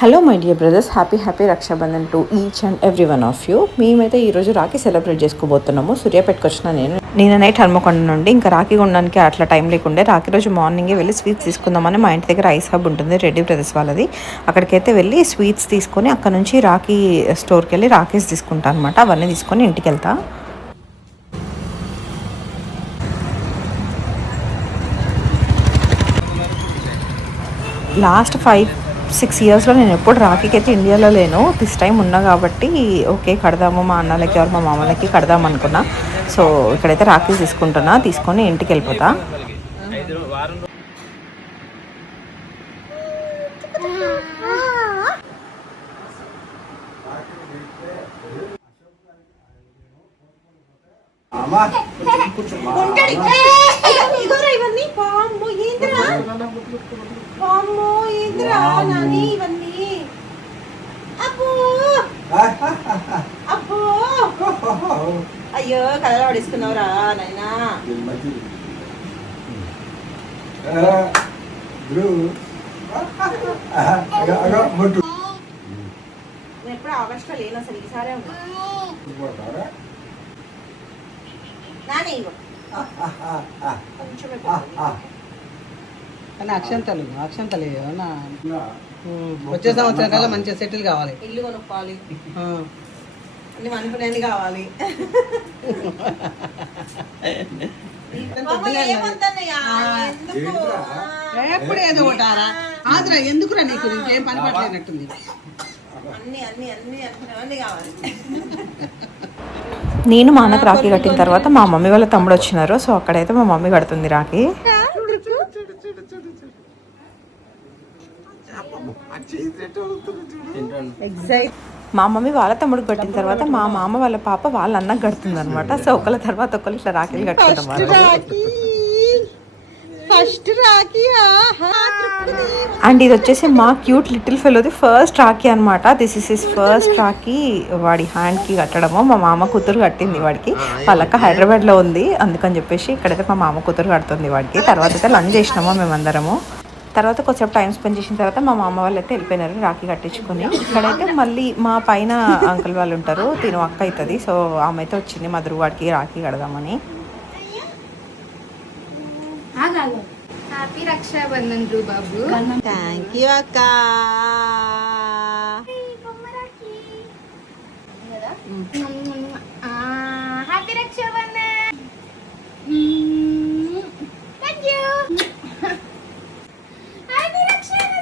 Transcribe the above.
Hello my dear brothers, happy Raksha Bandhan to each and every one of you. మేమైతే ఈరోజు Rakhi celebrate చేసుకోబోతున్నాము. సూర్యాపేటకు వచ్చిన నేను night Hanamkonda నుండి ఇంకా రాఖీ కొనడానికి అట్లా టైం లేకుండే రాఖీ రోజు మార్నింగే వెళ్ళి స్వీట్స్ తీసుకుందామని మా ఇంటి దగ్గర ఐస్ హబ్ ఉంటుంది, రెడ్డి బ్రదర్స్ వాళ్ళది. అక్కడికైతే వెళ్ళి స్వీట్స్ తీసుకొని అక్కడ నుంచి రాఖీ స్టోర్కి వెళ్ళి రాఖీస్ తీసుకుంటాను అనమాట. అవన్నీ తీసుకొని ఇంటికి వెళ్తా. లాస్ట్ 5-6 ఇయర్స్లో నేను ఎప్పుడు రాఖీకి అయితే ఇండియాలో లేను. దిస్ టైం ఉన్నా కాబట్టి ఓకే కడదాము, మా అన్నలకి ఎవరు మా మామలకి కడదాం అనుకున్నా. సో ఇక్కడైతే రాఖీస్ తీసుకొని ఇంటికి వెళ్ళిపోతా. అయ్యో కలర్ పడేసుకున్నావురా నైనా. నేను ఎప్పుడు ఆగస్ట్లో లేను అసలు, ఈసారే ఉన్నా. నాని కానీ అక్షంతలు ఏమన్నా వచ్చే సంవత్సరం కల్లా మంచిగా సెటిల్ కావాలి, ఇల్లు కొనుక్కోవాలి, అన్ని అనుకునేది కావాలి. ఎప్పుడు ఏదో ఒకటారా ఆదరా ఎందుకురా నీకు ఇంకేం పని పట్టలేనట్టుంది. నేను మా అన్నకు రాఖీ కట్టిన తర్వాత మా మమ్మీ వాళ్ళ తమ్ముడు వచ్చినారు. సో అక్కడైతే మా మమ్మీ కడుతుంది రాఖీ. మా మమ్మీ వాళ్ళ తమ్ముడు కట్టిన తర్వాత మా మామ వాళ్ళ పాప వాళ్ళ అన్నకు కడుతుంది అనమాట. సో ఒకళ్ళ తర్వాత ఒకళ్ళు ఇట్లా రాఖీలు కట్టుకుంటాం. అండ్ ఇది వచ్చేసి మా క్యూట్ లిటిల్ ఫెలోది ఫస్ట్ రాఖీ అనమాట. This is his first Rakhi. వాడి హ్యాండ్కి కట్టడము మా మామ కూతురు కట్టింది వాడికి. వాళ్ళక్క హైదరాబాద్లో ఉంది, అందుకని చెప్పేసి ఇక్కడైతే మా మామ కూతురు కడుతుంది వాడికి. తర్వాత అయితే లంచ్ చేసినాము మేమందరము. తర్వాత కొంచెం టైం స్పెండ్ చేసిన తర్వాత మా మామ వాళ్ళు అయితే వెళ్ళిపోయినారు రాఖీ కట్టించుకొని. ఇక్కడైతే మళ్ళీ మా పైన అంకుల్ వాళ్ళు ఉంటారు, తిను అక్క అవుతుంది. సో ఆమె అయితే వచ్చింది మధురు వాడికి రాఖీ కడదామని. హ్యాపీ రక్షాబంధన్ బాబు. థ్యాంక్ యూ అక్క. హ్యాపీ రక్షాబంధన్.